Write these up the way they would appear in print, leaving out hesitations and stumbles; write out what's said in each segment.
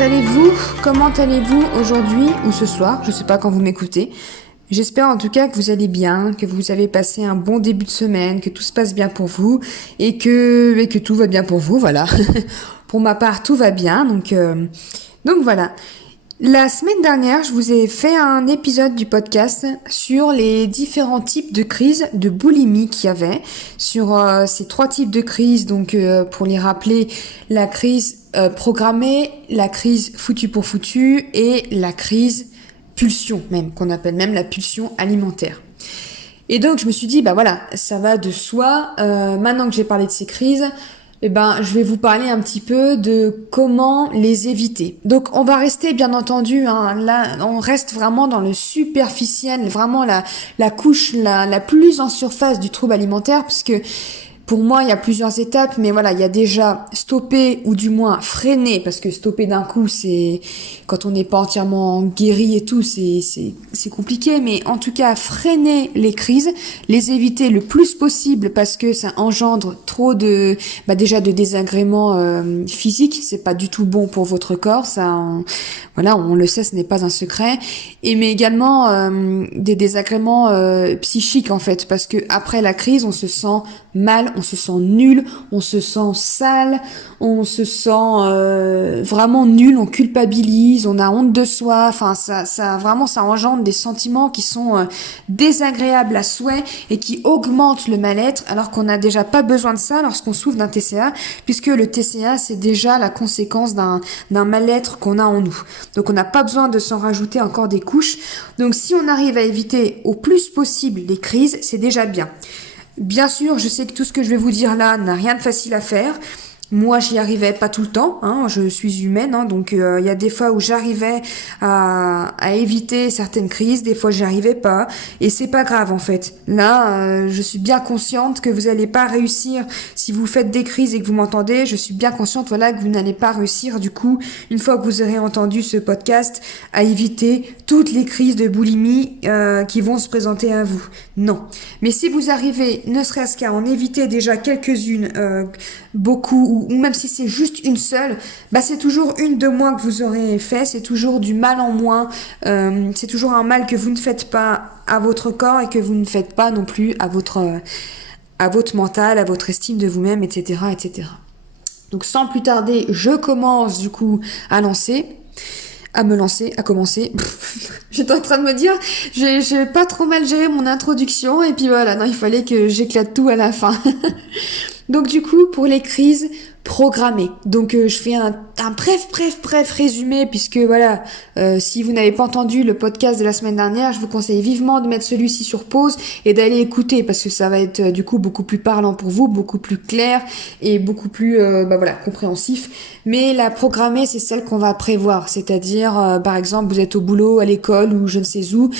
allez-vous? Comment allez-vous aujourd'hui ou ce soir? Je sais pas quand vous m'écoutez. J'espère en tout cas que vous allez bien, que vous avez passé un bon début de semaine, que tout se passe bien pour vous et que tout va bien pour vous, voilà. Pour ma part, tout va bien, donc voilà. La semaine dernière, je vous ai fait un épisode du podcast sur les différents types de crises de boulimie qu'il y avait, sur ces 3 types de crises, donc pour les rappeler, la crise programmée, la crise foutu pour foutu et la crise pulsion même, qu'on appelle même la pulsion alimentaire. Et donc je me suis dit, bah voilà, ça va de soi, maintenant que j'ai parlé de ces crises, je vais vous parler un petit peu de comment les éviter. Donc, on va rester, bien entendu, là, on reste vraiment dans le superficiel, vraiment la couche la plus en surface du trouble alimentaire, puisque pour moi, il y a plusieurs étapes, mais voilà, il y a déjà stopper ou du moins freiner, parce que stopper d'un coup, c'est quand on n'est pas entièrement guéri et tout, c'est compliqué, mais en tout cas, freiner les crises, les éviter le plus possible parce que ça engendre trop de désagréments physiques, c'est pas du tout bon pour votre corps, voilà, on le sait, ce n'est pas un secret, mais également des désagréments psychiques en fait, parce que après la crise, on se sent mal, on se sent nul, on se sent sale, on se sent vraiment nul, on culpabilise, on a honte de soi, enfin ça vraiment ça engendre des sentiments qui sont désagréables à souhait et qui augmentent le mal-être alors qu'on n'a déjà pas besoin de ça lorsqu'on souffre d'un TCA, puisque le TCA c'est déjà la conséquence d'un mal-être qu'on a en nous. Donc on n'a pas besoin de s'en rajouter encore des couches. Donc si on arrive à éviter au plus possible les crises, c'est déjà bien. Bien sûr, je sais que tout ce que je vais vous dire là n'a rien de facile à faire. Moi, j'y arrivais pas tout le temps, je suis humaine, donc il y a des fois où j'arrivais à éviter certaines crises, des fois j'y arrivais pas, et c'est pas grave en fait. Là, je suis bien consciente que vous allez pas réussir, si vous faites des crises et que vous m'entendez, je suis bien consciente que vous n'allez pas réussir du coup, une fois que vous aurez entendu ce podcast, à éviter toutes les crises de boulimie qui vont se présenter à vous. Non. Mais si vous arrivez, ne serait-ce qu'à en éviter déjà quelques-unes, beaucoup, ou même si c'est juste une seule, c'est toujours une de moins que vous aurez fait, c'est toujours du mal en moins, c'est toujours un mal que vous ne faites pas à votre corps et que vous ne faites pas non plus à votre mental, à votre estime de vous-même, etc., etc. Donc sans plus tarder, je commence du coup à commencer. J'étais en train de me dire, j'ai pas trop mal géré mon introduction et puis voilà, non, il fallait que j'éclate tout à la fin. Donc du coup, pour les crises programmées, donc je fais un bref résumé puisque voilà, si vous n'avez pas entendu le podcast de la semaine dernière, je vous conseille vivement de mettre celui-ci sur pause et d'aller écouter parce que ça va être du coup beaucoup plus parlant pour vous, beaucoup plus clair et beaucoup plus compréhensif. Mais la programmée, c'est celle qu'on va prévoir, c'est-à-dire par exemple vous êtes au boulot, à l'école ou je ne sais où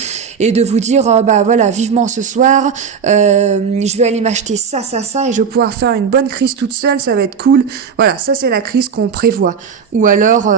et de vous dire vivement ce soir, je vais aller m'acheter ça et je vais pouvoir faire une bonne crise toute seule, ça va être cool. Voilà, ça c'est la crise qu'on prévoit. Ou alors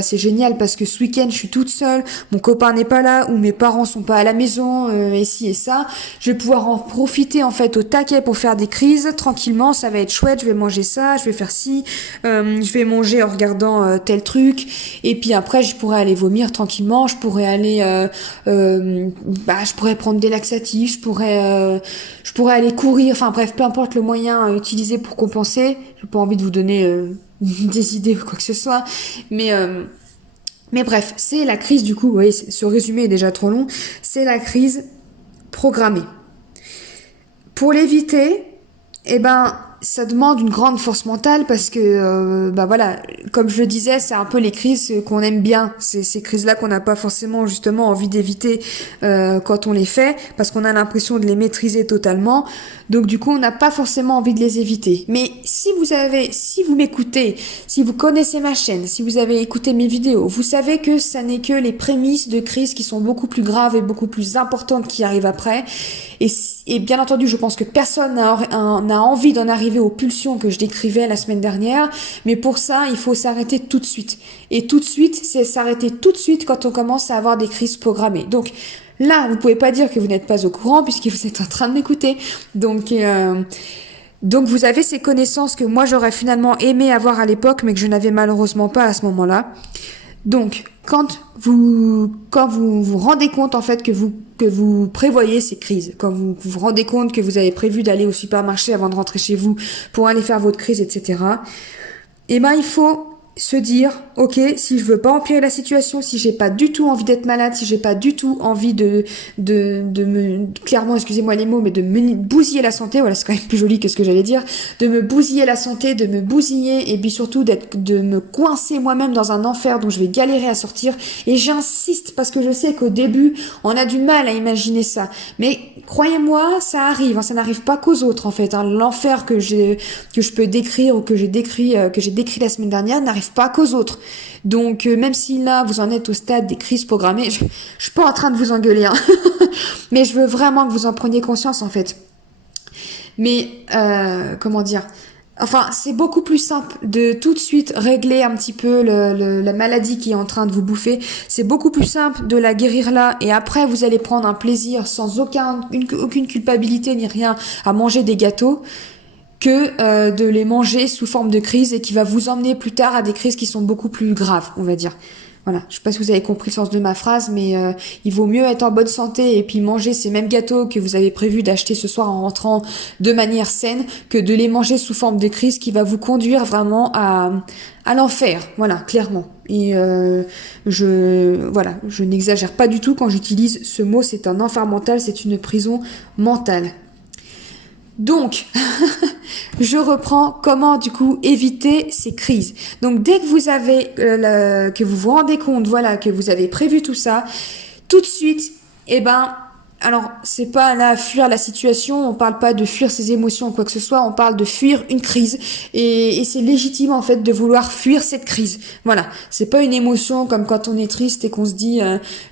c'est génial parce que ce week-end je suis toute seule, mon copain n'est pas là ou mes parents sont pas à la maison et ci et ça, je vais pouvoir en profiter en fait au taquet pour faire des crises tranquillement, ça va être chouette, je vais manger ça, je vais faire ci, je vais manger en regardant tel truc et puis après je pourrais aller vomir tranquillement, je pourrais aller je pourrais prendre des laxatifs, je pourrais aller courir, enfin bref, peu importe le moyen utilisé pour compenser. J'ai pas envie de vous donner des idées ou quoi que ce soit, mais bref, c'est la crise du coup, vous voyez, ce résumé est déjà trop long, c'est la crise programmée. Pour l'éviter, ça demande une grande force mentale parce que comme je le disais, c'est un peu les crises qu'on aime bien, c'est ces crises-là qu'on n'a pas forcément justement envie d'éviter quand on les fait parce qu'on a l'impression de les maîtriser totalement. Donc du coup, on n'a pas forcément envie de les éviter. Mais si vous m'écoutez, si vous connaissez ma chaîne, si vous avez écouté mes vidéos, vous savez que ça n'est que les prémices de crises qui sont beaucoup plus graves et beaucoup plus importantes qui arrivent après. Et bien entendu, je pense que personne n'a envie d'en arriver aux pulsions que je décrivais la semaine dernière. Mais pour ça, il faut s'arrêter tout de suite. Et tout de suite, c'est s'arrêter tout de suite quand on commence à avoir des crises programmées. Donc là, vous pouvez pas dire que vous n'êtes pas au courant puisque vous êtes en train de m'écouter. Donc vous avez ces connaissances que moi j'aurais finalement aimé avoir à l'époque, mais que je n'avais malheureusement pas à ce moment-là. Donc, quand vous vous rendez compte en fait que vous prévoyez ces crises, quand vous vous rendez compte que vous avez prévu d'aller au supermarché avant de rentrer chez vous pour aller faire votre crise, etc. Eh ben, il faut se dire, ok, si je veux pas empirer la situation, si j'ai pas du tout envie d'être malade, si j'ai pas du tout envie de me, clairement, excusez-moi les mots, mais de me bousiller la santé, voilà, c'est quand même plus joli que ce que j'allais dire, de me bousiller la santé, de me bousiller, et puis surtout de me coincer moi-même dans un enfer dont je vais galérer à sortir, et j'insiste parce que je sais qu'au début, on a du mal à imaginer ça, mais croyez-moi, ça arrive, hein, ça n'arrive pas qu'aux autres, en fait, hein, l'enfer que je peux décrire ou que j'ai décrit la semaine dernière n'arrive pas qu'aux autres. Donc même si là vous en êtes au stade des crises programmées, je suis pas en train de vous engueuler, hein. Mais je veux vraiment que vous en preniez conscience en fait. Mais comment dire, enfin c'est beaucoup plus simple de tout de suite régler un petit peu la maladie qui est en train de vous bouffer. C'est beaucoup plus simple de la guérir là et après vous allez prendre un plaisir sans aucune culpabilité ni rien à manger des gâteaux, que de les manger sous forme de crise et qui va vous emmener plus tard à des crises qui sont beaucoup plus graves, on va dire. Voilà, je sais pas si vous avez compris le sens de ma phrase, mais il vaut mieux être en bonne santé et puis manger ces mêmes gâteaux que vous avez prévu d'acheter ce soir en rentrant de manière saine que de les manger sous forme de crise qui va vous conduire vraiment à l'enfer, voilà, clairement. Et je n'exagère pas du tout quand j'utilise ce mot, c'est un enfer mental, c'est une prison mentale. Donc, je reprends comment du coup éviter ces crises. Donc dès que vous avez que vous vous rendez compte, voilà, que vous avez prévu tout ça, tout de suite, alors c'est pas là fuir la situation, on parle pas de fuir ses émotions ou quoi que ce soit, on parle de fuir une crise et c'est légitime en fait de vouloir fuir cette crise. Voilà, c'est pas une émotion comme quand on est triste et qu'on se dit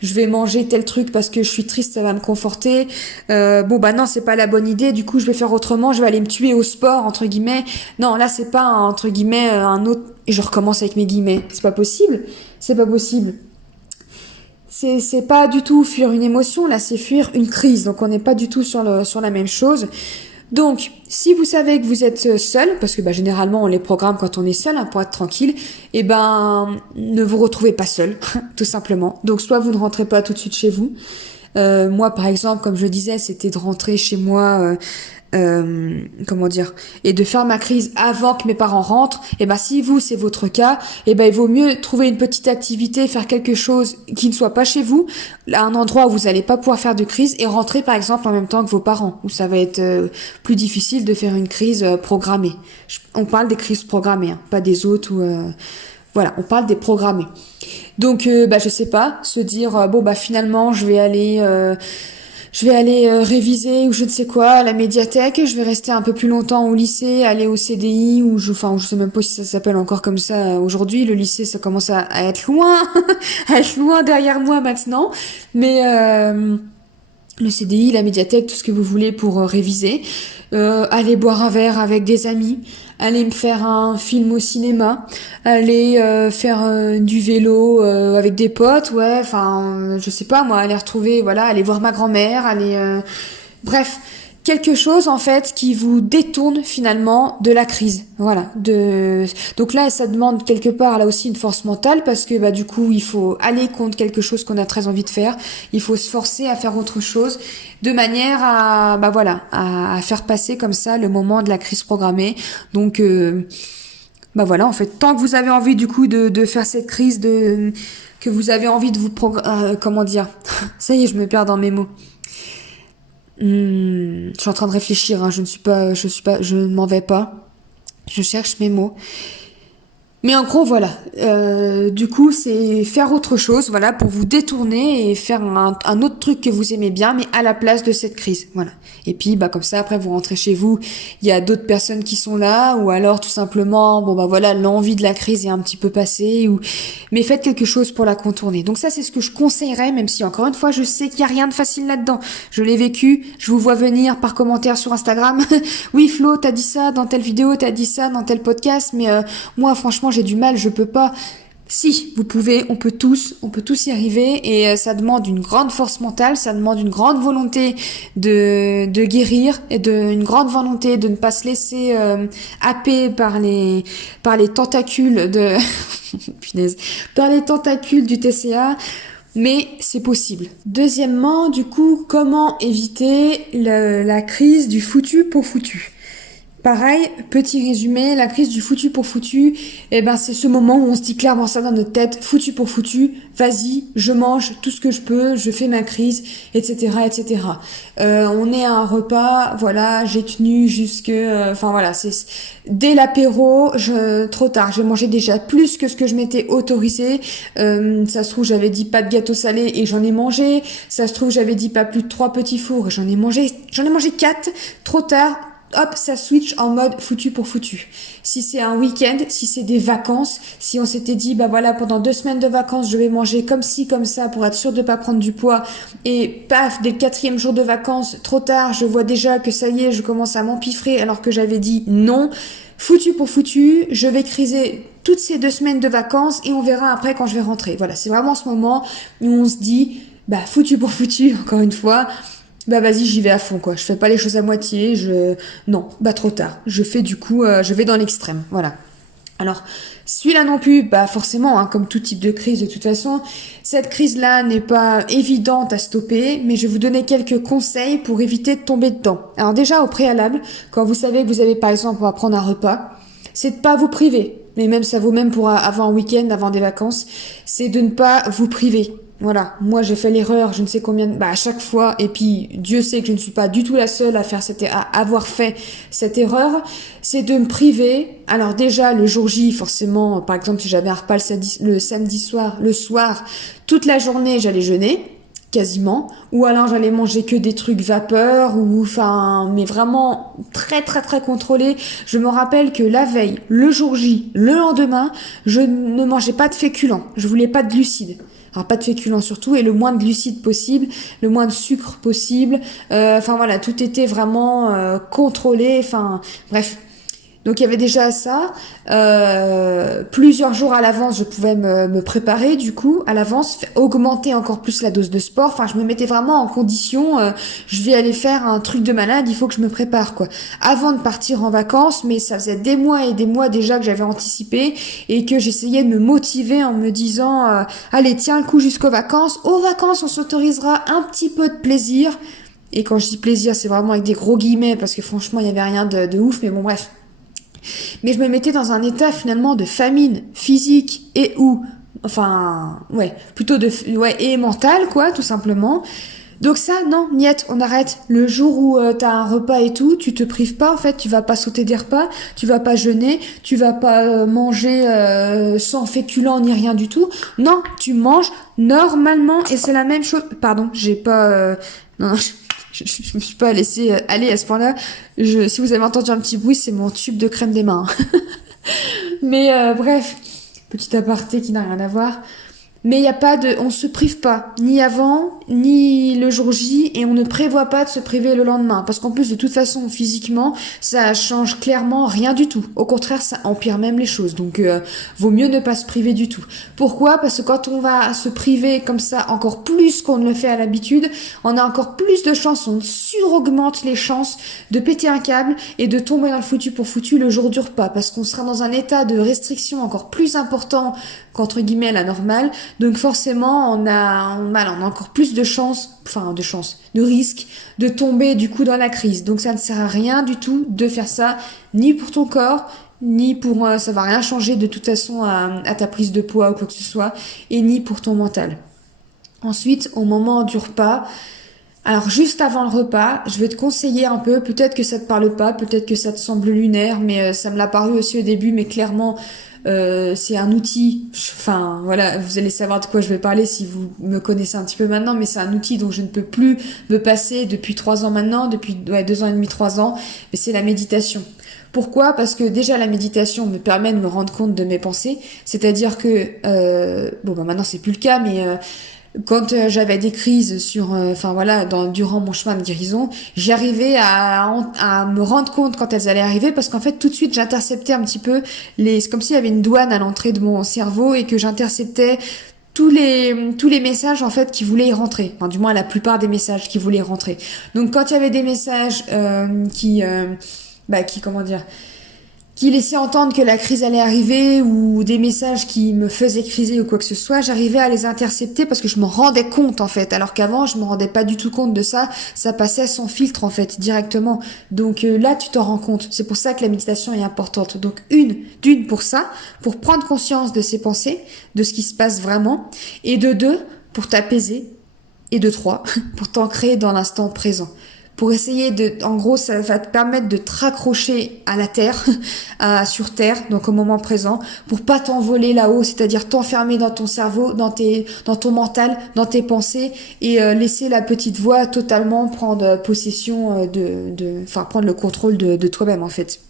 je vais manger tel truc parce que je suis triste, ça va me conforter. Non, c'est pas la bonne idée, du coup je vais faire autrement, je vais aller me tuer au sport entre guillemets. Non, là c'est pas entre guillemets un autre et je recommence avec mes guillemets. C'est pas possible. C'est pas du tout fuir une émotion, là c'est fuir une crise, donc on n'est pas du tout sur la même chose. Donc, si vous savez que vous êtes seul, parce que généralement on les programme quand on est seul, hein, pour être tranquille, ne vous retrouvez pas seul, tout simplement. Donc soit vous ne rentrez pas tout de suite chez vous. Moi par exemple, comme je disais, c'était de rentrer chez moi et de faire ma crise avant que mes parents rentrent. Et si vous c'est votre cas, il vaut mieux trouver une petite activité, faire quelque chose qui ne soit pas chez vous, à un endroit où vous n'allez pas pouvoir faire de crise, et rentrer par exemple en même temps que vos parents, où ça va être plus difficile de faire une crise programmée. On parle des crises programmées, hein, pas des autres ou voilà, on parle des programmées. Donc je sais pas, se dire finalement je vais aller réviser ou je ne sais quoi à la médiathèque, je vais rester un peu plus longtemps au lycée, aller au CDI ou je sais même pas si ça s'appelle encore comme ça aujourd'hui, le lycée ça commence à être loin, à être loin derrière moi maintenant, mais le CDI, la médiathèque, tout ce que vous voulez pour réviser, aller boire un verre avec des amis, aller me faire un film au cinéma, aller faire du vélo avec des potes, je sais pas moi, aller retrouver, voilà, aller voir ma grand-mère, aller bref, quelque chose en fait qui vous détourne finalement de la crise. Voilà, donc là ça demande quelque part là aussi une force mentale parce que du coup, il faut aller contre quelque chose qu'on a très envie de faire, il faut se forcer à faire autre chose de manière à à faire passer comme ça le moment de la crise programmée. Donc en fait, tant que vous avez envie du coup de faire cette crise que vous avez envie de vous comment dire. Ça y est, je me perds dans mes mots. Je suis en train de réfléchir, hein. Je ne m'en vais pas. Je cherche mes mots. Mais en gros, voilà. Du coup, c'est faire autre chose, voilà, pour vous détourner et faire un autre truc que vous aimez bien, mais à la place de cette crise, voilà. Et puis, comme ça, après, vous rentrez chez vous, il y a d'autres personnes qui sont là, ou alors, tout simplement, l'envie de la crise est un petit peu passée, mais faites quelque chose pour la contourner. Donc ça, c'est ce que je conseillerais, même si, encore une fois, je sais qu'il y a rien de facile là-dedans. Je l'ai vécu, je vous vois venir par commentaire sur Instagram. Oui, Flo, t'as dit ça dans telle vidéo, t'as dit ça dans tel podcast, mais moi, franchement, j'ai du mal, je peux pas. Si, vous pouvez, on peut tous y arriver et ça demande une grande force mentale, ça demande une grande volonté de guérir et une grande volonté de ne pas se laisser happer par les tentacules de punaise, par les tentacules du TCA. Mais c'est possible. Deuxièmement, du coup, comment éviter la crise du foutu pour foutu? Pareil, petit résumé, la crise du foutu pour foutu, c'est ce moment où on se dit clairement ça dans notre tête, foutu pour foutu, vas-y, je mange tout ce que je peux, je fais ma crise, etc., etc. On est à un repas, voilà, j'ai tenu c'est dès l'apéro, trop tard, j'ai mangé déjà plus que ce que je m'étais autorisé. Ça se trouve, j'avais dit pas de gâteau salé et j'en ai mangé. Ça se trouve, j'avais dit pas plus de 3 petits fours et j'en ai mangé 4, trop tard. Hop, ça switch en mode foutu pour foutu. Si c'est un week-end, si c'est des vacances, si on s'était dit, pendant 2 semaines de vacances, je vais manger comme ci, comme ça pour être sûr de pas prendre du poids. Et paf, dès le 4e jour de vacances, trop tard, je vois déjà que ça y est, je commence à m'empiffrer alors que j'avais dit non. Foutu pour foutu, je vais criser toutes ces 2 semaines de vacances et on verra après quand je vais rentrer. Voilà, c'est vraiment ce moment où on se dit, foutu pour foutu, encore une fois. Vas-y, j'y vais à fond, quoi. Je fais pas les choses à moitié, non, trop tard. Je fais je vais dans l'extrême, voilà. Alors, celui-là non plus, forcément, hein, comme tout type de crise, de toute façon, cette crise-là n'est pas évidente à stopper, mais je vais vous donner quelques conseils pour éviter de tomber dedans. Alors déjà, au préalable, quand vous savez que vous avez, par exemple, à prendre un repas, c'est de pas vous priver. Mais même, ça vaut même pour avant un week-end, avant des vacances, c'est de ne pas vous priver. Voilà, moi j'ai fait l'erreur, je ne sais combien, à chaque fois, et puis Dieu sait que je ne suis pas du tout la seule à avoir fait cette erreur, c'est de me priver. Alors déjà le jour J, forcément, par exemple si j'avais un repas le samedi soir, le soir, toute la journée j'allais jeûner, quasiment, ou alors j'allais manger que des trucs vapeur, mais vraiment très très très contrôlé. Je me rappelle que la veille, le jour J, le lendemain, je ne mangeais pas de féculents, je voulais pas de glucides. Alors pas de féculents surtout, et le moins de glucides possible, le moins de sucre possible. Tout était vraiment contrôlé. Bref. Donc il y avait déjà ça. Plusieurs jours à l'avance, je pouvais me préparer du coup à l'avance, augmenter encore plus la dose de sport. Enfin, je me mettais vraiment en condition. Je vais aller faire un truc de malade, il faut que je me prépare quoi. Avant de partir en vacances, mais ça faisait des mois et des mois déjà que j'avais anticipé et que j'essayais de me motiver en me disant allez tiens le coup jusqu'aux vacances. Aux vacances, on s'autorisera un petit peu de plaisir. Et quand je dis plaisir, c'est vraiment avec des gros guillemets parce que franchement, il y avait rien de ouf. Mais bon, bref. Mais je me mettais dans un état finalement de famine physique et et mentale quoi, tout simplement. Donc ça, non, niet, on arrête. Le jour où t'as un repas et tout, tu te prives pas en fait, tu vas pas sauter des repas, tu vas pas jeûner, tu vas pas manger sans féculents ni rien du tout. Non, tu manges normalement et c'est la même chose. Pardon, j'ai pas... non, je me suis pas laissé aller à ce point-là. Si vous avez entendu un petit bruit, c'est mon tube de crème des mains. Mais bref, petit aparté qui n'a rien à voir. Mais on se prive pas, ni avant, ni le jour J, et on ne prévoit pas de se priver le lendemain. Parce qu'en plus, de toute façon, physiquement, ça change clairement rien du tout. Au contraire, ça empire même les choses. Donc, vaut mieux ne pas se priver du tout. Pourquoi? Parce que quand on va se priver comme ça, encore plus qu'on ne le fait à l'habitude, on a encore plus de chances, on suraugmente les chances de péter un câble et de tomber dans le foutu pour foutu le jour du repas. Parce qu'on sera dans un état de restriction encore plus important qu'entre guillemets la normale. Donc forcément, on a encore plus de de risque de tomber du coup dans la crise. Donc ça ne sert à rien du tout de faire ça, ni pour ton corps, ni pour... ça va rien changer de toute façon à ta prise de poids ou quoi que ce soit, et ni pour ton mental. Ensuite, au moment du repas, alors juste avant le repas, je vais te conseiller un peu, peut-être que ça te parle pas, peut-être que ça te semble lunaire, mais ça me l'a paru aussi au début, mais clairement... c'est un outil, vous allez savoir de quoi je vais parler si vous me connaissez un petit peu maintenant, mais c'est un outil dont je ne peux plus me passer depuis 3 ans maintenant, depuis 2 ans et demi, 3 ans, mais c'est la méditation. Pourquoi? Parce que déjà la méditation me permet de me rendre compte de mes pensées, c'est-à-dire que, maintenant c'est plus le cas, mais quand j'avais des crises enfin voilà, durant mon chemin de guérison, j'arrivais à me rendre compte quand elles allaient arriver parce qu'en fait tout de suite j'interceptais un petit peu c'est comme s'il y avait une douane à l'entrée de mon cerveau et que j'interceptais tous les messages en fait qui voulaient y rentrer, enfin du moins la plupart des messages qui voulaient y rentrer. Donc quand il y avait des messages qui comment dire, qui laissait entendre que la crise allait arriver ou des messages qui me faisaient criser ou quoi que ce soit, j'arrivais à les intercepter parce que je m'en rendais compte en fait, alors qu'avant je me rendais pas du tout compte de ça, ça passait sans filtre en fait, directement. Donc là tu t'en rends compte, c'est pour ça que la méditation est importante. Donc d'une pour ça, pour prendre conscience de ses pensées, de ce qui se passe vraiment, et de deux, pour t'apaiser, et de trois, pour t'ancrer dans l'instant présent. Pour essayer en gros, ça va te permettre de te raccrocher à la terre, sur terre, donc au moment présent, pour pas t'envoler là-haut, c'est-à-dire t'enfermer dans ton cerveau, dans ton mental, dans tes pensées, et laisser la petite voix totalement prendre possession enfin prendre le contrôle de toi-même en fait.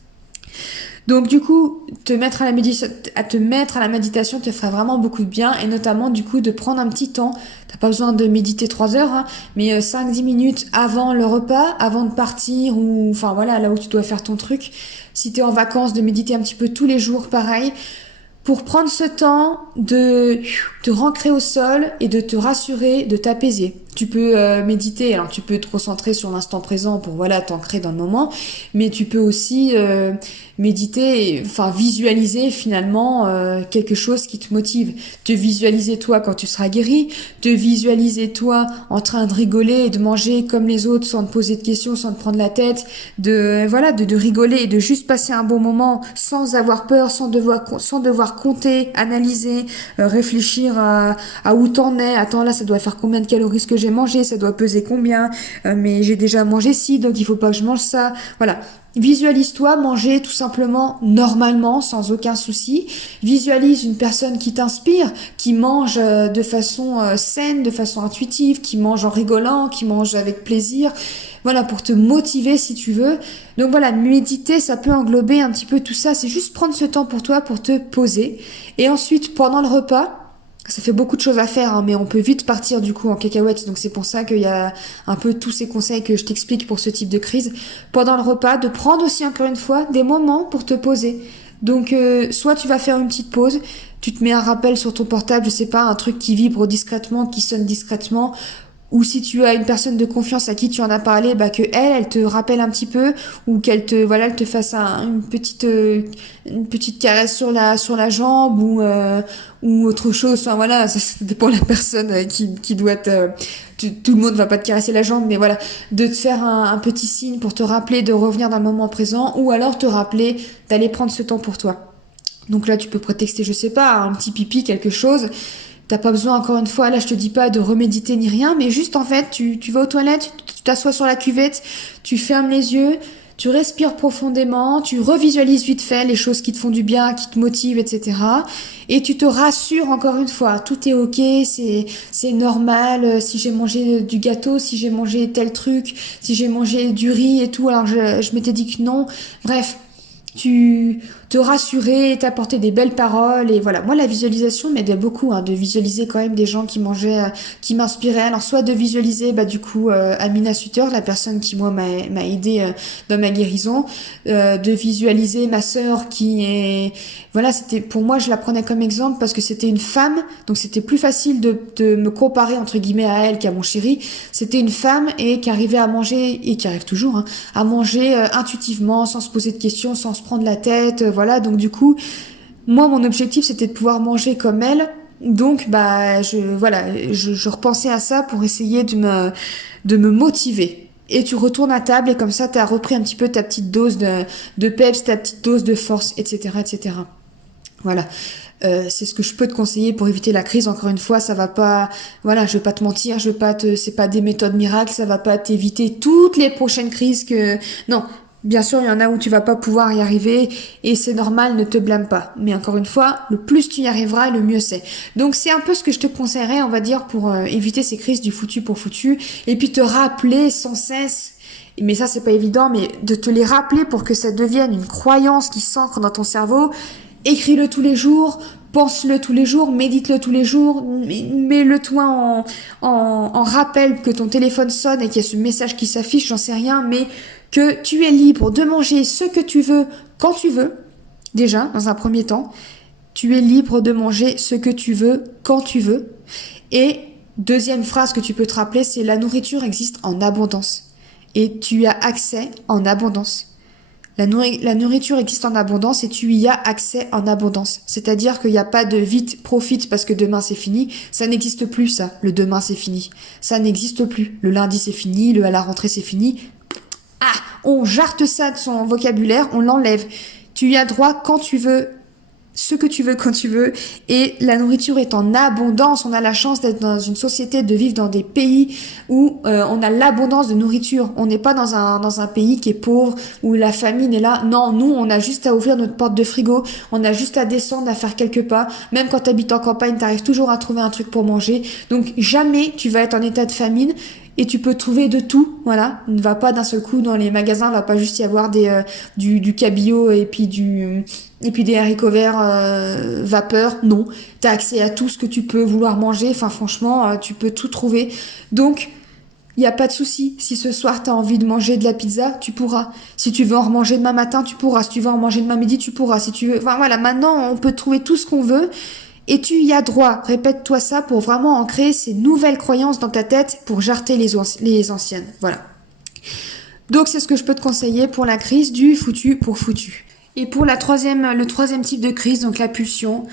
Donc du coup, te mettre à la méditation te fera vraiment beaucoup de bien, et notamment du coup de prendre un petit temps. T'as pas besoin de méditer 3 heures, hein, mais 5-10 minutes avant le repas, avant de partir, ou enfin voilà, là où tu dois faire ton truc. Si t'es en vacances, de méditer un petit peu tous les jours, pareil, pour prendre ce temps de te rancrer au sol et de te rassurer, de t'apaiser. Tu peux méditer, alors tu peux te concentrer sur l'instant présent pour voilà t'ancrer dans le moment, mais tu peux aussi méditer, enfin visualiser finalement quelque chose qui te motive. Te visualiser toi quand tu seras guéri, te visualiser toi en train de rigoler et de manger comme les autres sans te poser de questions, sans te prendre la tête, de rigoler et de juste passer un bon moment sans avoir peur, sans devoir compter, analyser, réfléchir à où t'en es. Attends, là ça doit faire combien de calories que j'ai mangé, ça doit peser combien, mais j'ai déjà mangé ci, donc il faut pas que je mange ça. Voilà. Visualise-toi manger tout simplement normalement, sans aucun souci. Visualise une personne qui t'inspire, qui mange de façon saine, de façon intuitive, qui mange en rigolant, qui mange avec plaisir. Voilà, pour te motiver si tu veux. Donc voilà, méditer, ça peut englober un petit peu tout ça. C'est juste prendre ce temps pour toi, pour te poser. Et ensuite, pendant le repas, ça fait beaucoup de choses à faire, hein, mais on peut vite partir du coup en cacahuète. Donc c'est pour ça qu'il y a un peu tous ces conseils que je t'explique pour ce type de crise. Pendant le repas, de prendre aussi encore une fois des moments pour te poser. Donc soit tu vas faire une petite pause, tu te mets un rappel sur ton portable, je sais pas, un truc qui vibre discrètement, qui sonne discrètement, ou si tu as une personne de confiance à qui tu en as parlé, bah que elle te rappelle un petit peu, ou qu'elle te elle te fasse une petite caresse sur la jambe, ou autre chose. Enfin voilà, ça dépend de la personne qui doit tout le monde va pas te caresser la jambe, mais voilà, de te faire un petit signe pour te rappeler de revenir dans le moment présent, ou alors te rappeler d'aller prendre ce temps pour toi. Donc là, tu peux prétexter, je sais pas, un petit pipi, quelque chose. T'as pas besoin, encore une fois, là je te dis pas de reméditer ni rien, mais juste en fait, tu vas aux toilettes, tu t'assois sur la cuvette, tu fermes les yeux, tu respires profondément, tu revisualises vite fait les choses qui te font du bien, qui te motivent, etc. Et tu te rassures encore une fois, tout est ok, c'est normal, si j'ai mangé du gâteau, si j'ai mangé tel truc, si j'ai mangé du riz et tout, alors je m'étais dit que non. Bref, tu te rassurer, t'apporter des belles paroles, et voilà. Moi, la visualisation m'aidait beaucoup, hein, de visualiser quand même des gens qui mangeaient, qui m'inspiraient. Alors, soit de visualiser, du coup, Amina Suter, la personne qui, moi, m'a aidé dans ma guérison, de visualiser ma sœur qui est, voilà, c'était, pour moi, je la prenais comme exemple parce que c'était une femme, donc c'était plus facile de me comparer, entre guillemets, à elle qu'à mon chéri. C'était une femme et qui arrivait à manger, et qui arrive toujours, hein, à manger intuitivement, sans se poser de questions, sans se prendre la tête, voilà. Donc du coup, moi mon objectif c'était de pouvoir manger comme elle. Donc je repensais à ça pour essayer de me motiver. Et tu retournes à table et comme ça tu as repris un petit peu ta petite dose de peps, ta petite dose de force, etc., etc. Voilà. C'est ce que je peux te conseiller pour éviter la crise. Encore une fois, ça va pas, voilà, je vais pas te mentir, c'est pas des méthodes miracles, ça va pas t'éviter toutes les prochaines crises non. Bien sûr, il y en a où tu vas pas pouvoir y arriver et c'est normal, ne te blâme pas. Mais encore une fois, le plus tu y arriveras, le mieux c'est. Donc c'est un peu ce que je te conseillerais, on va dire, pour éviter ces crises du foutu pour foutu et puis te rappeler sans cesse. Mais ça, c'est pas évident, mais de te les rappeler pour que ça devienne une croyance qui s'ancre dans ton cerveau. Écris-le tous les jours, pense-le tous les jours, médite-le tous les jours, mets-le toi en rappel que ton téléphone sonne et qu'il y a ce message qui s'affiche, j'en sais rien, mais que tu es libre de manger ce que tu veux quand tu veux, déjà, dans un premier temps. Tu es libre de manger ce que tu veux quand tu veux. Et deuxième phrase que tu peux te rappeler, c'est la nourriture existe en abondance. Et tu y as accès en abondance. La nourriture existe en abondance et tu y as accès en abondance. C'est-à-dire qu'il n'y a pas de vite, profite parce que demain c'est fini. Ça n'existe plus ça, le demain c'est fini. Ça n'existe plus. Le lundi c'est fini, le à la rentrée c'est fini. Ah, on jarte ça de son vocabulaire, on l'enlève. Tu y as droit quand tu veux, ce que tu veux quand tu veux, et la nourriture est en abondance. On a la chance d'être dans une société, de vivre dans des pays où on a l'abondance de nourriture. On n'est pas dans un pays qui est pauvre, où la famine est là. Non, nous, on a juste à ouvrir notre porte de frigo, on a juste à descendre, à faire quelques pas. Même quand tu habites en campagne, tu arrives toujours à trouver un truc pour manger. Donc jamais tu vas être en état de famine. Et tu peux trouver de tout, voilà. Ne va pas d'un seul coup dans les magasins, il va pas juste y avoir du cabillaud et puis des haricots verts vapeur. Non, t'as accès à tout ce que tu peux vouloir manger. Enfin, franchement, tu peux tout trouver. Donc, il y a pas de souci. Si ce soir t'as envie de manger de la pizza, tu pourras. Si tu veux en remanger demain matin, tu pourras. Si tu veux en manger demain midi, tu pourras. Si tu veux, enfin voilà. Maintenant, on peut trouver tout ce qu'on veut. Et tu y as droit, répète-toi ça pour vraiment ancrer ces nouvelles croyances dans ta tête pour jarter les anciennes. Voilà. Donc c'est ce que je peux te conseiller pour la crise du foutu pour foutu. Et pour le troisième type de crise, donc la pulsion.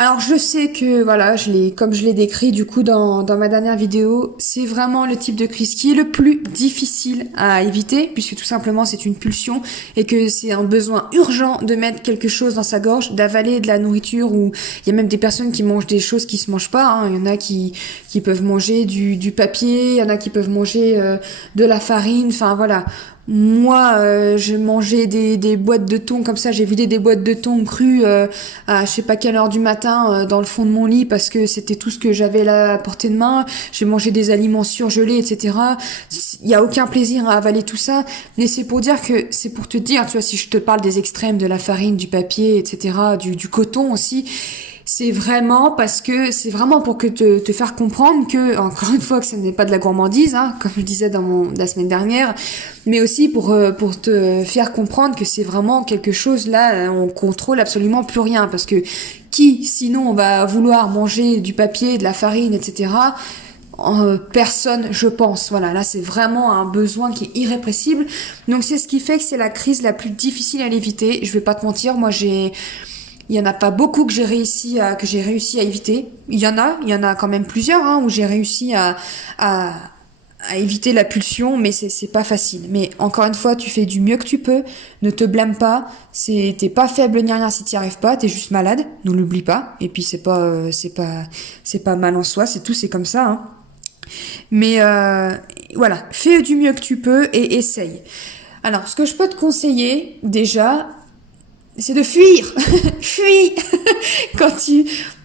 Alors je sais que voilà, comme je l'ai décrit du coup dans ma dernière vidéo, c'est vraiment le type de crise qui est le plus difficile à éviter, puisque tout simplement c'est une pulsion et que c'est un besoin urgent de mettre quelque chose dans sa gorge, d'avaler de la nourriture, ou il y a même des personnes qui mangent des choses qui se mangent pas, hein. Il y en a qui peuvent manger du papier, il y en a qui peuvent manger de la farine, enfin voilà. Moi, j'ai mangé des boîtes de thon comme ça, j'ai vidé des boîtes de thon crues à je sais pas quelle heure du matin dans le fond de mon lit parce que c'était tout ce que j'avais là à portée de main. J'ai mangé des aliments surgelés, etc. Il y a aucun plaisir à avaler tout ça, mais c'est pour dire que c'est pour te dire, tu vois, si je te parle des extrêmes, de la farine, du papier, etc., du coton aussi. C'est vraiment parce que c'est vraiment pour que te faire comprendre que, encore une fois, que ce n'est pas de la gourmandise, hein, comme je disais la semaine dernière, mais aussi pour te faire comprendre que c'est vraiment quelque chose là, on contrôle absolument plus rien, parce que qui, sinon, on va vouloir manger du papier, de la farine, etc. Personne, je pense. Voilà, là c'est vraiment un besoin qui est irrépressible. Donc c'est ce qui fait que c'est la crise la plus difficile à l'éviter. Je vais pas te mentir, moi il y en a pas beaucoup que j'ai réussi à éviter. Il y en a quand même plusieurs, hein, où j'ai réussi à éviter la pulsion, mais c'est pas facile. Mais encore une fois, tu fais du mieux que tu peux. Ne te blâme pas. T'es pas faible ni rien si t'y arrives pas. T'es juste malade. Ne l'oublie pas. Et puis c'est pas mal en soi. C'est comme ça, hein. Mais voilà, fais du mieux que tu peux et essaye. Alors, ce que je peux te conseiller déjà, c'est de fuir. Fuis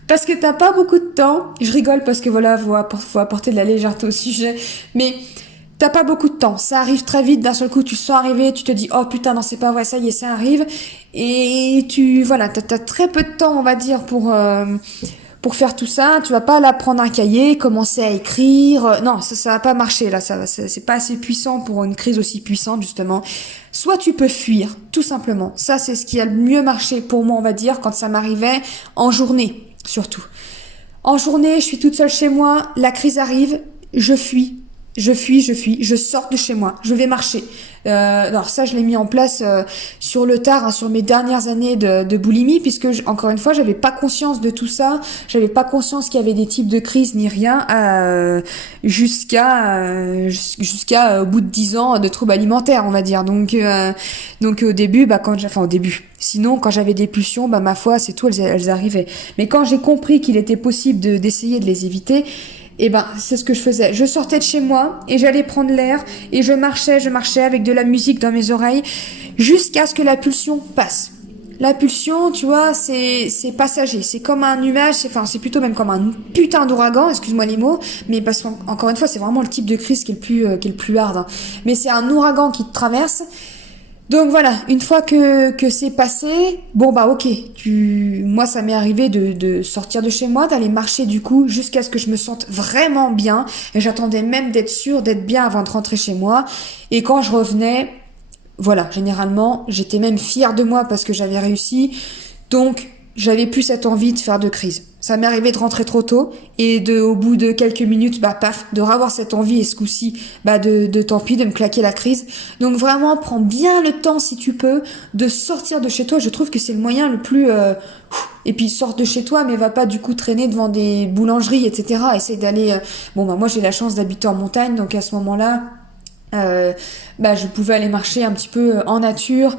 parce que t'as pas beaucoup de temps. Je rigole parce que voilà, faut apporter de la légèreté au sujet, mais t'as pas beaucoup de temps. Ça arrive très vite, d'un seul coup, tu sens arriver, tu te dis, oh putain, non, c'est pas vrai, ça y est, ça arrive. Et t'as très peu de temps, on va dire, pour faire tout ça. Tu vas pas là prendre un cahier, commencer à écrire. Non, ça va pas marcher, là, c'est pas assez puissant pour une crise aussi puissante, justement. Soit tu peux fuir, tout simplement. Ça, c'est ce qui a le mieux marché pour moi, on va dire, quand ça m'arrivait en journée, surtout. En journée, je suis toute seule chez moi, la crise arrive, je fuis, je sors de chez moi, je vais marcher. Alors ça, je l'ai mis en place sur le tard, hein, sur mes dernières années de boulimie, puisque encore une fois, j'avais pas conscience de tout ça, j'avais pas conscience qu'il y avait des types de crises ni rien, jusqu'à au bout de 10 ans de troubles alimentaires, on va dire. Donc au début, au début. Sinon, quand j'avais des pulsions, ma foi, c'est tout, elles arrivaient. Mais quand j'ai compris qu'il était possible d'essayer de les éviter, c'est ce que je faisais. Je sortais de chez moi et j'allais prendre l'air et je marchais avec de la musique dans mes oreilles jusqu'à ce que la pulsion passe. La pulsion, tu vois, c'est passager. C'est comme un nuage, c'est plutôt même comme un putain d'ouragan, excuse-moi les mots, mais parce qu'encore une fois, c'est vraiment le type de crise qui est le plus hard, hein. Mais c'est un ouragan qui te traverse. Donc voilà, une fois que c'est passé, bon bah ok, moi ça m'est arrivé de sortir de chez moi, d'aller marcher du coup jusqu'à ce que je me sente vraiment bien. Et j'attendais même d'être sûre d'être bien avant de rentrer chez moi. Et quand je revenais, voilà, généralement, j'étais même fière de moi parce que j'avais réussi. Donc, j'avais plus cette envie de faire de crise. Ça m'est arrivé de rentrer trop tôt et au bout de quelques minutes, bah paf, de revoir cette envie et ce coup-ci, bah de tant pis, de me claquer la crise. Donc vraiment, prends bien le temps si tu peux de sortir de chez toi. Je trouve que c'est le moyen le plus. Et puis sors de chez toi, mais va pas du coup traîner devant des boulangeries, etc. Essaye d'aller. Bon bah moi j'ai la chance d'habiter en montagne, donc à ce moment-là. Bah, je pouvais aller marcher un petit peu en nature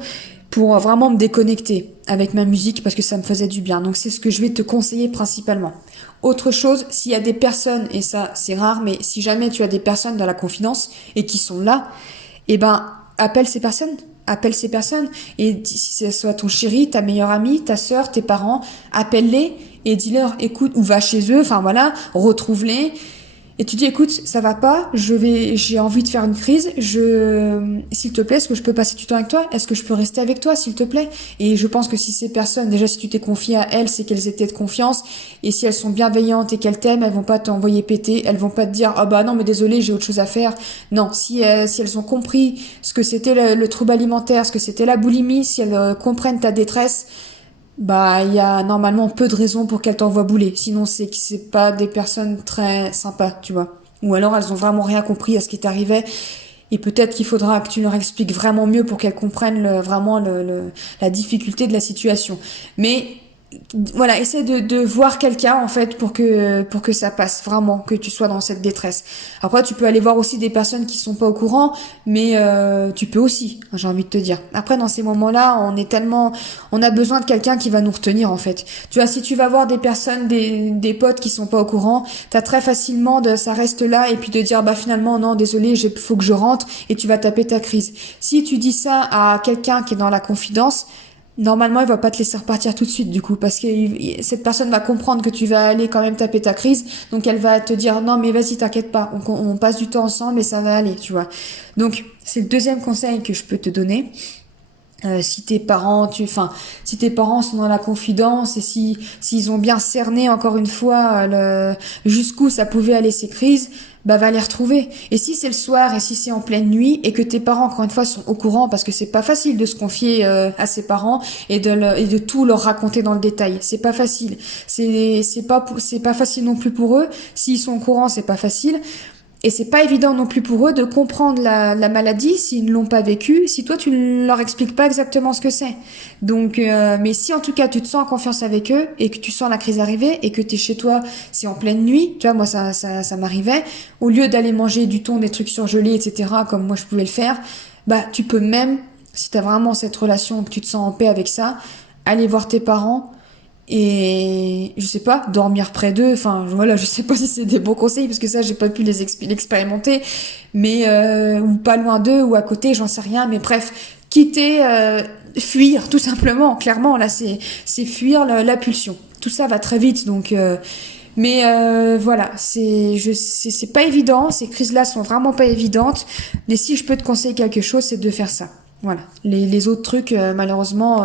pour vraiment me déconnecter avec ma musique parce que ça me faisait du bien. Donc c'est ce que je vais te conseiller principalement. Autre chose, s'il y a des personnes, et ça c'est rare, mais si jamais tu as des personnes dans la confidence et qui sont là, eh ben appelle ces personnes. Appelle ces personnes et si ce soit ton chéri, ta meilleure amie, ta sœur, tes parents, appelle-les et dis-leur écoute ou va chez eux, enfin voilà, retrouve-les. Et tu dis, écoute, ça va pas, j'ai envie de faire une crise, s'il te plaît, est-ce que je peux passer du temps avec toi? Est-ce que je peux rester avec toi, s'il te plaît? Et je pense que si ces personnes, déjà, si tu t'es confié à elles, c'est qu'elles étaient de confiance, et si elles sont bienveillantes et qu'elles t'aiment, elles vont pas t'envoyer péter, elles vont pas te dire, ah bah non, mais désolé, j'ai autre chose à faire. Non, si elles ont compris ce que c'était le trouble alimentaire, ce que c'était la boulimie, si elles comprennent ta détresse, bah, il y a normalement peu de raisons pour qu'elles t'envoient bouler. Sinon, c'est que c'est pas des personnes très sympas, tu vois. Ou alors, elles ont vraiment rien compris à ce qui t'arrivait. Et peut-être qu'il faudra que tu leur expliques vraiment mieux pour qu'elles comprennent vraiment la difficulté de la situation. Mais voilà, essaie de voir quelqu'un en fait pour que ça passe vraiment, que tu sois dans cette détresse. Après, tu peux aller voir aussi des personnes qui sont pas au courant, mais tu peux aussi, j'ai envie de te dire. Après, dans ces moments-là, on a besoin de quelqu'un qui va nous retenir en fait. Tu vois, si tu vas voir des personnes, des potes qui sont pas au courant, t'as très facilement ça reste là et puis de dire bah finalement non, désolé, faut que je rentre et tu vas taper ta crise. Si tu dis ça à quelqu'un qui est dans la confidence, normalement, il va pas te laisser repartir tout de suite, du coup, parce que cette personne va comprendre que tu vas aller quand même taper ta crise, donc elle va te dire non, mais vas-y, t'inquiète pas, on passe du temps ensemble et ça va aller, tu vois. Donc, c'est le deuxième conseil que je peux te donner. Si tes parents, si tes parents sont dans la confidence et s'ils ont bien cerné encore une fois jusqu'où ça pouvait aller ces crises, bah va les retrouver. Et si c'est le soir et si c'est en pleine nuit et que tes parents encore une fois sont au courant parce que c'est pas facile de se confier à ses parents et de tout leur raconter dans le détail. C'est pas facile. C'est pas facile non plus pour eux. S'ils sont au courant, c'est pas facile. Et c'est pas évident non plus pour eux de comprendre la maladie s'ils ne l'ont pas vécue, si toi tu ne leur expliques pas exactement ce que c'est. Donc, mais si en tout cas tu te sens en confiance avec eux et que tu sens la crise arriver et que t'es chez toi, c'est en pleine nuit, tu vois, moi ça m'arrivait, au lieu d'aller manger du thon, des trucs surgelés, etc., comme moi je pouvais le faire, bah tu peux même, si t'as vraiment cette relation, que tu te sens en paix avec ça, aller voir tes parents, et je sais pas, dormir près d'eux, enfin voilà, je sais pas si c'est des bons conseils parce que ça j'ai pas pu l'expérimenter, mais ou pas loin d'eux ou à côté, j'en sais rien, mais bref, quitter, fuir tout simplement, clairement là c'est fuir la pulsion. Tout ça va très vite donc mais voilà, c'est pas évident, ces crises-là sont vraiment pas évidentes, mais si je peux te conseiller quelque chose, c'est de faire ça. Voilà. Les autres trucs, malheureusement,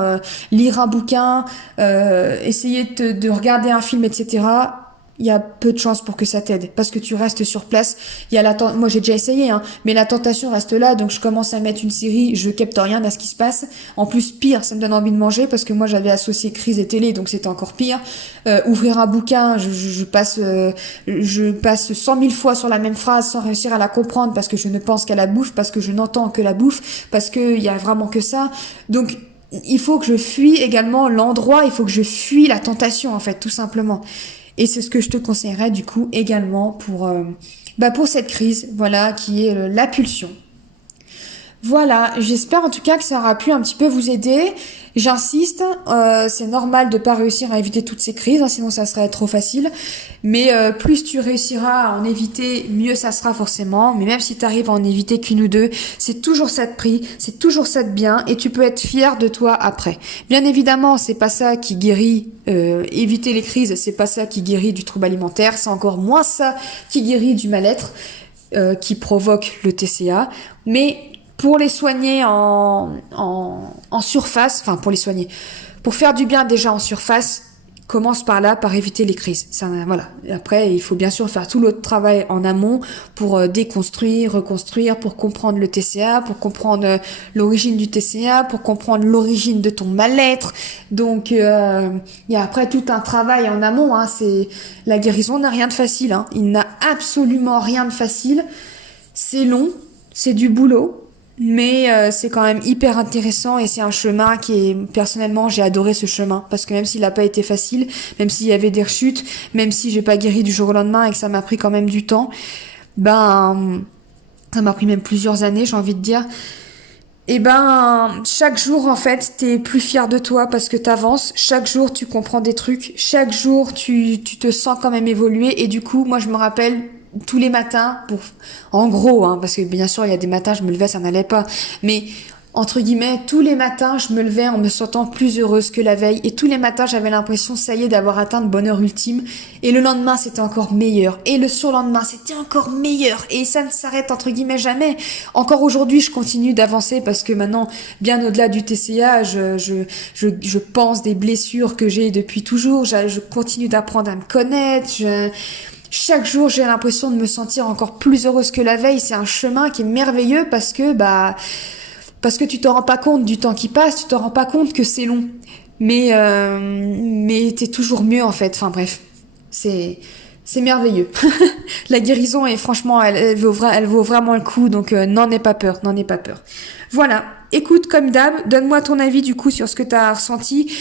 lire un bouquin, essayer de regarder un film, etc. Il y a peu de chances pour que ça t'aide parce que tu restes sur place. Il y a moi j'ai déjà essayé, hein, mais la tentation reste là. Donc je commence à mettre une série, je capte rien à ce qui se passe. En plus pire, ça me donne envie de manger parce que moi j'avais associé crise et télé, donc c'était encore pire. Ouvrir un bouquin, je passe 100 000 fois sur la même phrase sans réussir à la comprendre parce que je ne pense qu'à la bouffe, parce que je n'entends que la bouffe, parce que il y a vraiment que ça. Donc il faut que je fuis également l'endroit, il faut que je fuis la tentation en fait, tout simplement. Et c'est ce que je te conseillerais du coup également pour cette crise, voilà, qui est la pulsion. Voilà, j'espère en tout cas que ça aura pu un petit peu vous aider. J'insiste, c'est normal de pas réussir à éviter toutes ces crises, hein, sinon ça serait trop facile. Mais plus tu réussiras à en éviter, mieux ça sera forcément. Mais même si tu arrives à en éviter qu'une ou deux, c'est toujours ça de prix, c'est toujours ça de bien, et tu peux être fier de toi après. Bien évidemment, c'est pas ça qui guérit. Éviter les crises, c'est pas ça qui guérit du trouble alimentaire, c'est encore moins ça qui guérit du mal-être, qui provoque le TCA. Mais pour les soigner en surface, enfin pour les soigner, pour faire du bien déjà en surface, commence par là, par éviter les crises. Ça, voilà. Et après, il faut bien sûr faire tout l'autre travail en amont pour déconstruire, reconstruire, pour comprendre le TCA, pour comprendre l'origine du TCA, pour comprendre l'origine de ton mal-être. Donc, il y a après tout un travail en amont. Hein. La guérison n'a rien de facile. Hein. Il n'a absolument rien de facile. C'est long, c'est du boulot. Mais c'est quand même hyper intéressant et c'est un chemin personnellement, j'ai adoré ce chemin parce que même s'il n'a pas été facile, même s'il y avait des rechutes, même si j'ai pas guéri du jour au lendemain et que ça m'a pris quand même du temps, ça m'a pris même plusieurs années, j'ai envie de dire. Et chaque jour en fait, t'es plus fier de toi parce que t'avances. Chaque jour, tu comprends des trucs. Chaque jour, tu te sens quand même évoluer. Et du coup, moi, je me rappelle tous les matins, en gros, hein, parce que bien sûr, il y a des matins, je me levais, ça n'allait pas. Mais entre guillemets, tous les matins, je me levais en me sentant plus heureuse que la veille. Et tous les matins, j'avais l'impression, ça y est, d'avoir atteint le bonheur ultime. Et le lendemain, c'était encore meilleur. Et le surlendemain, c'était encore meilleur. Et ça ne s'arrête, entre guillemets, jamais. Encore aujourd'hui, je continue d'avancer parce que maintenant, bien au-delà du TCA, je pense des blessures que j'ai depuis toujours. Je continue d'apprendre à me connaître. Chaque jour, j'ai l'impression de me sentir encore plus heureuse que la veille. C'est un chemin qui est merveilleux parce que tu te rends pas compte du temps qui passe, tu te rends pas compte que c'est long. Mais t'es toujours mieux en fait. Enfin bref, c'est merveilleux. La guérison est franchement, elle vaut vraiment le coup. Donc n'en aie pas peur, n'en aie pas peur. Voilà. Écoute, comme d'hab, donne-moi ton avis du coup sur ce que tu as ressenti.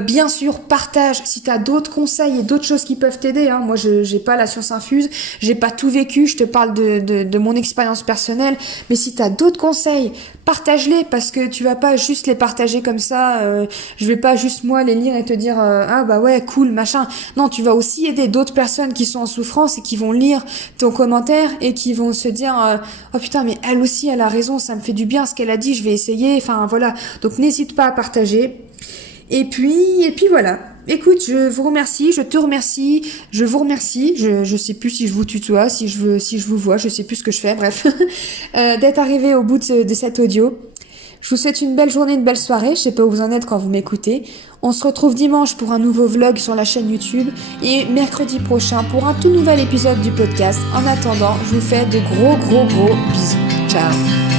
Bien sûr, partage si tu as d'autres conseils et d'autres choses qui peuvent t'aider. Hein. Moi, j'ai pas la science infuse, j'ai pas tout vécu, je te parle de mon expérience personnelle. Mais si tu as d'autres conseils, partage-les parce que tu vas pas juste les partager comme ça. Je vais pas juste moi les lire et te dire ah bah ouais, cool, machin. Non, tu vas aussi aider d'autres personnes qui sont en souffrance et qui vont lire ton commentaire et qui vont se dire oh putain, mais elle aussi, elle a raison, ça me fait du bien ce qu'elle a dit, je vais essayer. Enfin voilà, donc n'hésite pas à partager. Et puis voilà. Écoute, je vous remercie, je te remercie, je vous remercie. Je sais plus si je vous tutoie, si je vous vois, je sais plus ce que je fais. Bref, d'être arrivé au bout de cet audio. Je vous souhaite une belle journée, une belle soirée. Je sais pas où vous en êtes quand vous m'écoutez. On se retrouve dimanche pour un nouveau vlog sur la chaîne YouTube et mercredi prochain pour un tout nouvel épisode du podcast. En attendant, je vous fais de gros bisous. Ciao.